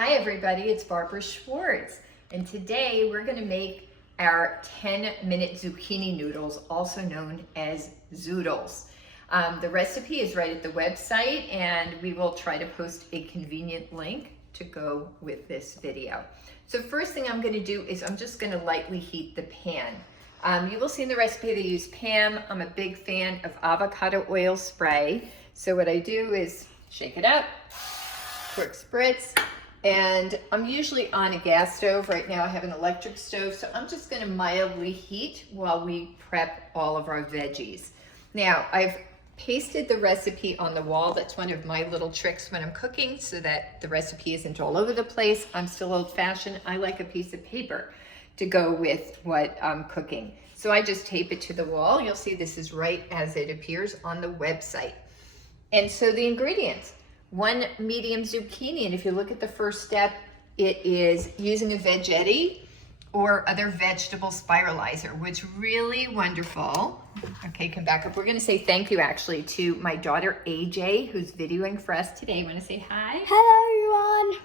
Hi everybody, it's Barbara Schwartz, and today we're going to make our 10-minute zucchini noodles, also known as zoodles. The recipe is right at the website, and we will try to post a convenient link to go with this video. So first thing I'm going to do is I'm just going to lightly heat the pan. You will see in the recipe they use Pam. I'm a big fan of avocado oil spray. So what I do is shake it up, quick spritz, and I'm usually on a gas stove. Right now I have an electric stove, so I'm just going to mildly heat while we prep all of our veggies. Now I've pasted the recipe on the wall. That's one of my little tricks when I'm cooking so that the recipe isn't all over the place. I'm still old-fashioned. I like a piece of paper to go with what I'm cooking. So I just tape it to the wall. You'll see this is right as it appears on the website. And so the ingredients: 1 medium zucchini, and if you look at the first step, it is using a Veggetti or other vegetable spiralizer, which is really wonderful. Okay, come back up. We're gonna say thank you actually to my daughter AJ, who's videoing for us today. Wanna say hi? Hello everyone.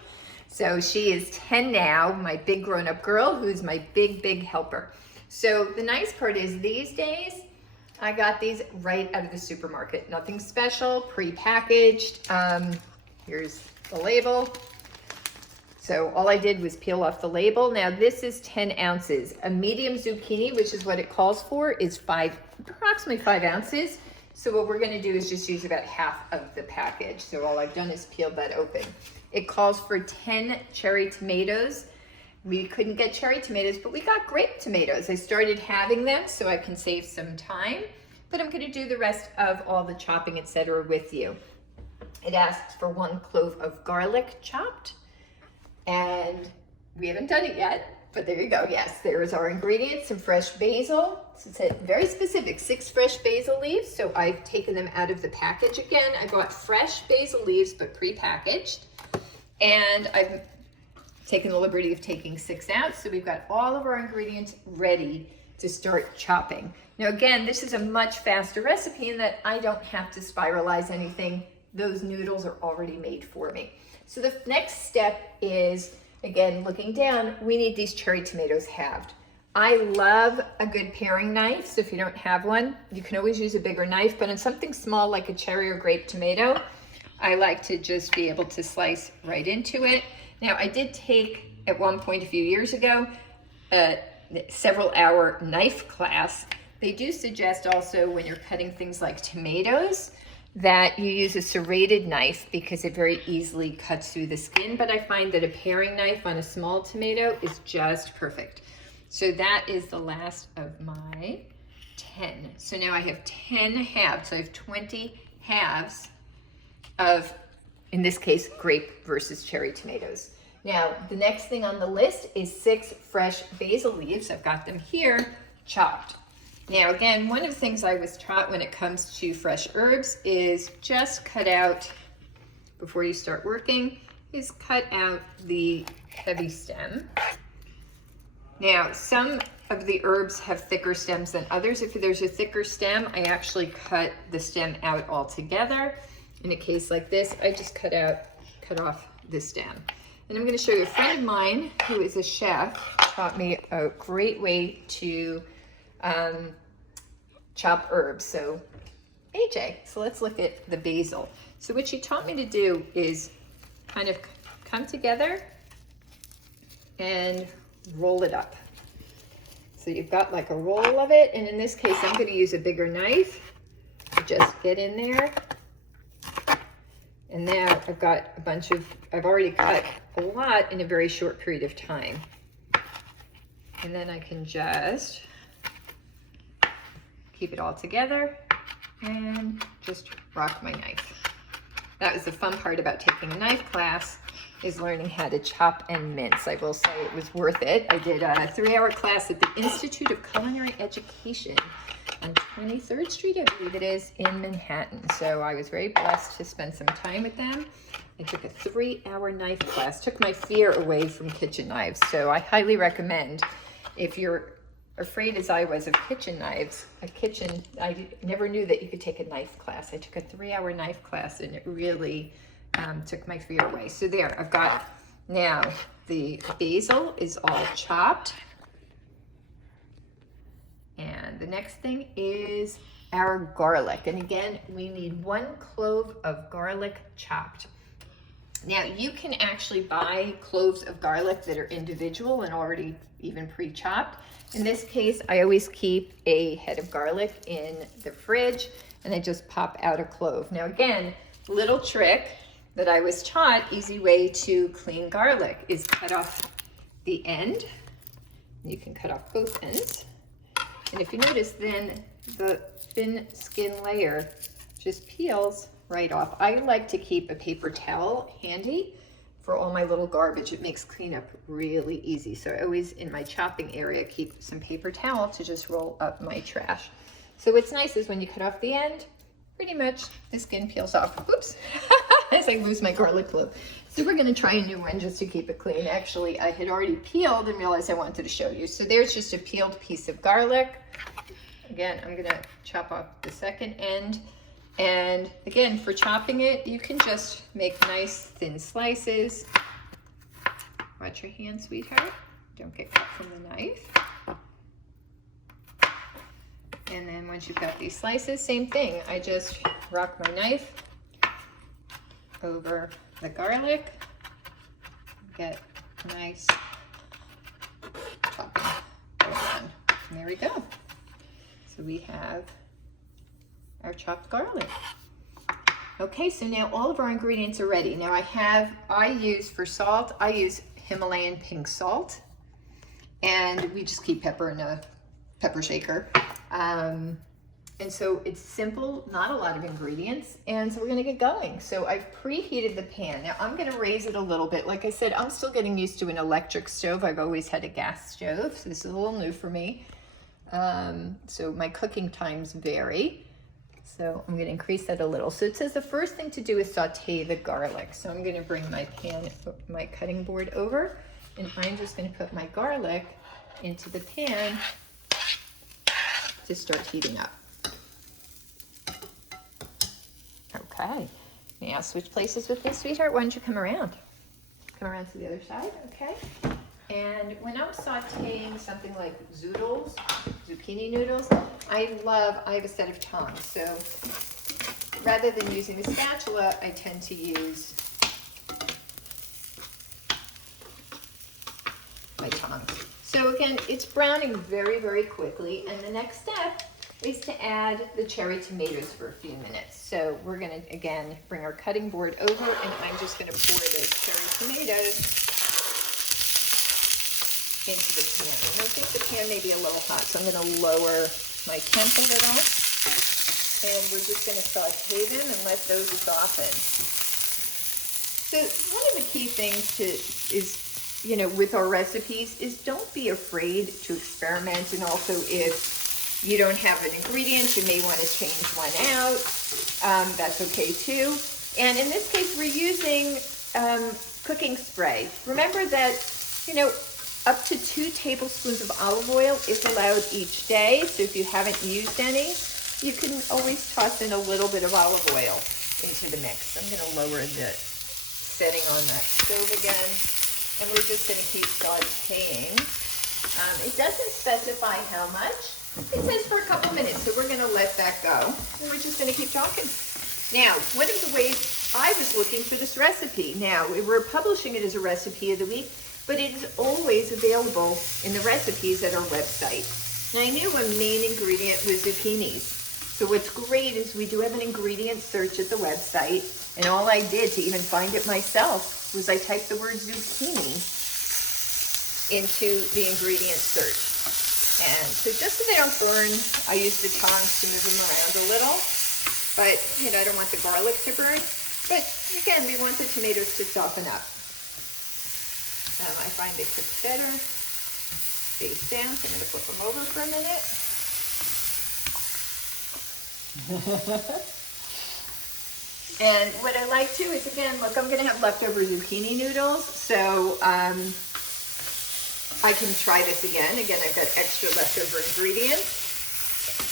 So she is 10 now, my big grown-up girl, who's my big helper. So the nice part is these days, I got these right out of the supermarket. Nothing special, pre-packaged. Here's the label. So all I did was peel off the label. Now this is 10 ounces. A medium zucchini, which is what it calls for, is approximately 5 ounces. So what we're gonna do is just use about half of the package. So all I've done is peeled that open. It calls for 10 cherry tomatoes. We couldn't get cherry tomatoes, but we got grape tomatoes. I started having them so I can save some time, but I'm gonna do the rest of all the chopping, etc. with you. It asks for 1 clove of garlic chopped, and we haven't done it yet, but there you go. Yes, there's our ingredients: some fresh basil. So it's very specific, 6 fresh basil leaves. So I've taken them out of the package again. I bought fresh basil leaves, but pre-packaged. And I've taken the liberty of taking 6 out. So we've got all of our ingredients ready to start chopping. Now again, this is a much faster recipe in that I don't have to spiralize anything. Those noodles are already made for me. So the next step is, again, looking down, we need these cherry tomatoes halved. I love a good paring knife, so if you don't have one, you can always use a bigger knife, but on something small like a cherry or grape tomato, I like to just be able to slice right into it. Now, I did take, at one point a few years ago, a several-hour knife class. They do suggest also when you're cutting things like tomatoes that you use a serrated knife because it very easily cuts through the skin, but I find that a paring knife on a small tomato is just perfect. So that is the last of my 10. So now I have 10 halves, so I have 20 halves of, in this case, grape versus cherry tomatoes. Now, the next thing on the list is 6 fresh basil leaves. I've got them here, chopped. Now, again, one of the things I was taught when it comes to fresh herbs is just cut out, before you start working, is cut out the heavy stem. Now, some of the herbs have thicker stems than others. If there's a thicker stem, I actually cut the stem out altogether. In a case like this, I just cut off the stem. And I'm going to show you a friend of mine who is a chef, taught me a great way to chop herbs. So AJ, so let's look at the basil. So what she taught me to do is kind of come together and roll it up. So you've got like a roll of it, and in this case I'm going to use a bigger knife to just get in there. And now I've got a bunch of, I've already cut a lot in a very short period of time. And then I can just keep it all together and just rock my knife. That was the fun part about taking a knife class, is learning how to chop and mince. I will say it was worth it. I did a 3-hour class at the Institute of Culinary Education on 23rd Street, I believe it is, in Manhattan. So I was very blessed to spend some time with them. I took a 3-hour knife class, took my fear away from kitchen knives. So I highly recommend, if you're afraid as I was of kitchen knives, I never knew that you could take a knife class. I took a 3-hour knife class and it really took my fear away. So there, I've got Now, the basil is all chopped. And the next thing is our garlic. And again, we need 1 clove of garlic chopped. Now, you can actually buy cloves of garlic that are individual and already even pre-chopped. In this case, I always keep a head of garlic in the fridge and I just pop out a clove. Now again, little trick that I was taught, easy way to clean garlic is cut off the end. You can cut off both ends. And if you notice, then the thin skin layer just peels right off. I like to keep a paper towel handy for all my little garbage. It makes cleanup really easy. So I always, in my chopping area, keep some paper towel to just roll up my trash. So what's nice is when you cut off the end, pretty much the skin peels off. Oops, as I lose my garlic clove. So we're gonna try a new one just to keep it clean. Actually, I had already peeled and realized I wanted to show you. So there's just a peeled piece of garlic. Again, I'm gonna chop off the second end. And again, for chopping it, you can just make nice thin slices. Watch your hand, sweetheart. Don't get cut from the knife. And then once you've got these slices, same thing. I just rock my knife over the garlic, get nice chopping going on. And there we go. So we have our chopped garlic. Okay, so now all of our ingredients are ready. Now I use for salt, I use Himalayan pink salt, and we just keep pepper in a pepper shaker. And so it's simple, not a lot of ingredients, and so we're gonna get going. So I've preheated the pan. Now I'm gonna raise it a little bit. Like I said, I'm still getting used to an electric stove. I've always had a gas stove, so this is a little new for me. So my cooking times vary. So I'm gonna increase that a little. So it says the first thing to do is saute the garlic. So I'm gonna bring my pan, my cutting board over, and I'm just gonna put my garlic into the pan to start heating up. Okay, now switch places with this, sweetheart. Why don't you come around? Come around to the other side, okay? And when I'm sauteing something like zoodles, zucchini noodles, I have a set of tongs. So rather than using a spatula, I tend to use my tongs. So again, it's browning very, very quickly. And the next step is to add the cherry tomatoes for a few minutes. So we're gonna, again, bring our cutting board over, and I'm just gonna pour those cherry tomatoes into the pan. And I think the pan may be a little hot, so I'm gonna lower my temp a little. And we're just gonna saute them and let those soften. So one of the key things is, you know, with our recipes is don't be afraid to experiment. And also if you don't have an ingredient, you may want to change one out. That's okay too. And in this case, we're using cooking spray. Remember that, you know, up to 2 tablespoons of olive oil is allowed each day. So if you haven't used any, you can always toss in a little bit of olive oil into the mix. I'm going to lower the setting on that stove again. And we're just going to keep sauteing. It doesn't specify how much. It says for a couple minutes, so we're going to let that go. And we're just going to keep talking. Now, one of the ways I was looking for this recipe. Now, we're publishing it as a recipe of the week, but it is always available in the recipes at our website. And I knew a main ingredient was zucchinis. So what's great is we do have an ingredient search at the website, and all I did to even find it myself was I typed the word zucchini into the ingredient search. And so just so they don't burn, I use the tongs to move them around a little. But, you know, I don't want the garlic to burn. But again, we want the tomatoes to soften up. I find they cook better face down, so I'm going to flip them over for a minute. And what I like too is, again, look, I'm going to have leftover zucchini noodles, so I can try this again. Again, I've got extra leftover ingredients.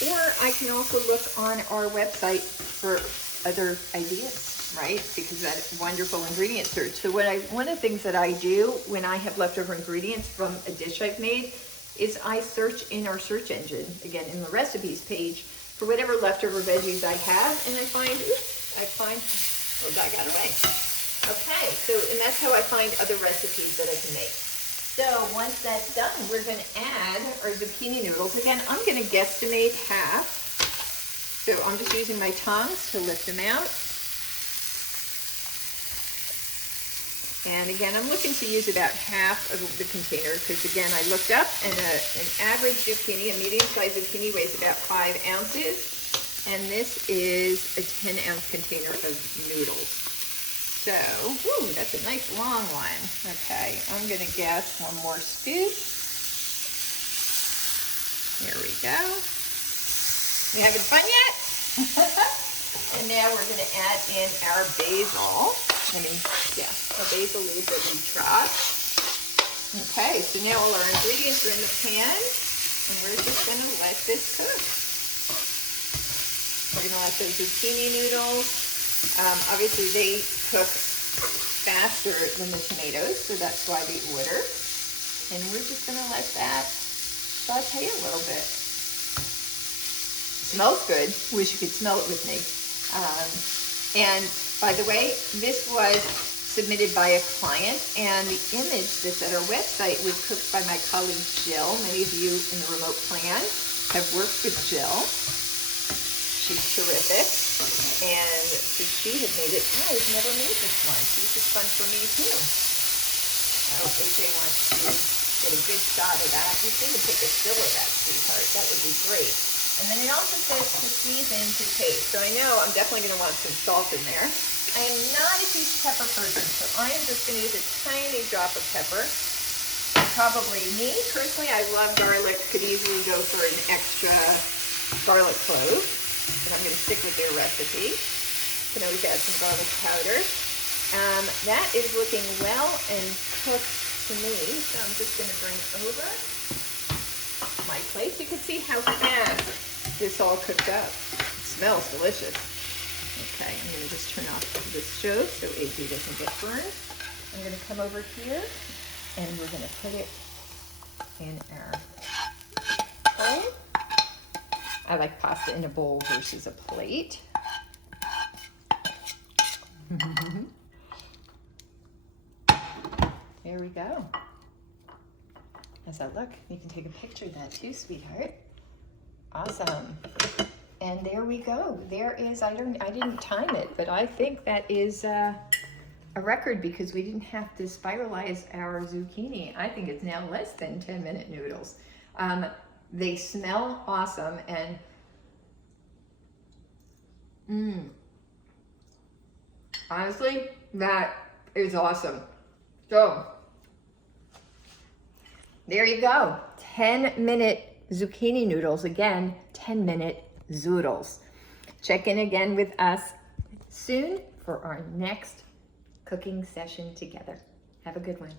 Or I can also look on our website for other ideas. right? Because that wonderful ingredient search. So one of the things that I do when I have leftover ingredients from a dish I've made is I search in our search engine, again, in the recipes page, for whatever leftover veggies I have, and I find, oh, that got away. Okay, so, and that's how I find other recipes that I can make. So once that's done, we're gonna add our zucchini noodles. Again, I'm gonna guesstimate half. So I'm just using my tongs to lift them out. And again, I'm looking to use about half of the container because again, I looked up and an average zucchini, a medium-sized zucchini weighs about 5 ounces. And this is a 10-ounce container of noodles. So, ooh, that's a nice long one. Okay, I'm gonna guess 1 more scoop. There we go. You having fun yet? And now we're gonna add in our basil. Our basil leaves that we chopped. Okay, so now all our ingredients are in the pan, and we're just gonna let this cook. We're gonna let those zucchini noodles, obviously they cook faster than the tomatoes, so that's why the order. And we're just gonna let that saute a little bit. Smells good. Wish you could smell it with me. And by the way, this was submitted by a client, and the image that's at our website was cooked by my colleague Jill. Many of you in the remote plan have worked with Jill. She's terrific. And so she had made it. I've never made this one. So this is fun for me too. Oh, AJ wants to get a good shot of that. You can take a still of that, sweetheart. That would be great. And then it also says to season to taste. So I know I'm definitely going to want some salt in there. I am not a huge pepper person, so I am just going to use a tiny drop of pepper. Probably me, personally, I love garlic. Could easily go for an extra garlic clove. But I'm going to stick with their recipe. You can always add some garlic powder. That is looking well and cooked to me. So I'm just going to bring over my plate. You can see how fast this all cooked up. It smells delicious. Okay, I'm going to just turn off the stove so AJ doesn't get burned. I'm going to come over here and we're going to put it in our bowl. I like pasta in a bowl versus a plate. There we go. How's that look? You can take a picture of that too, sweetheart. Awesome. And there we go. There is, I didn't time it, but I think that is a record because we didn't have to spiralize our zucchini. I think it's now less than 10-minute noodles. They smell awesome, and honestly, that is awesome. So, there you go. 10-minute zucchini noodles. Again, 10-minute zoodles. Check in again with us soon for our next cooking session together. Have a good one.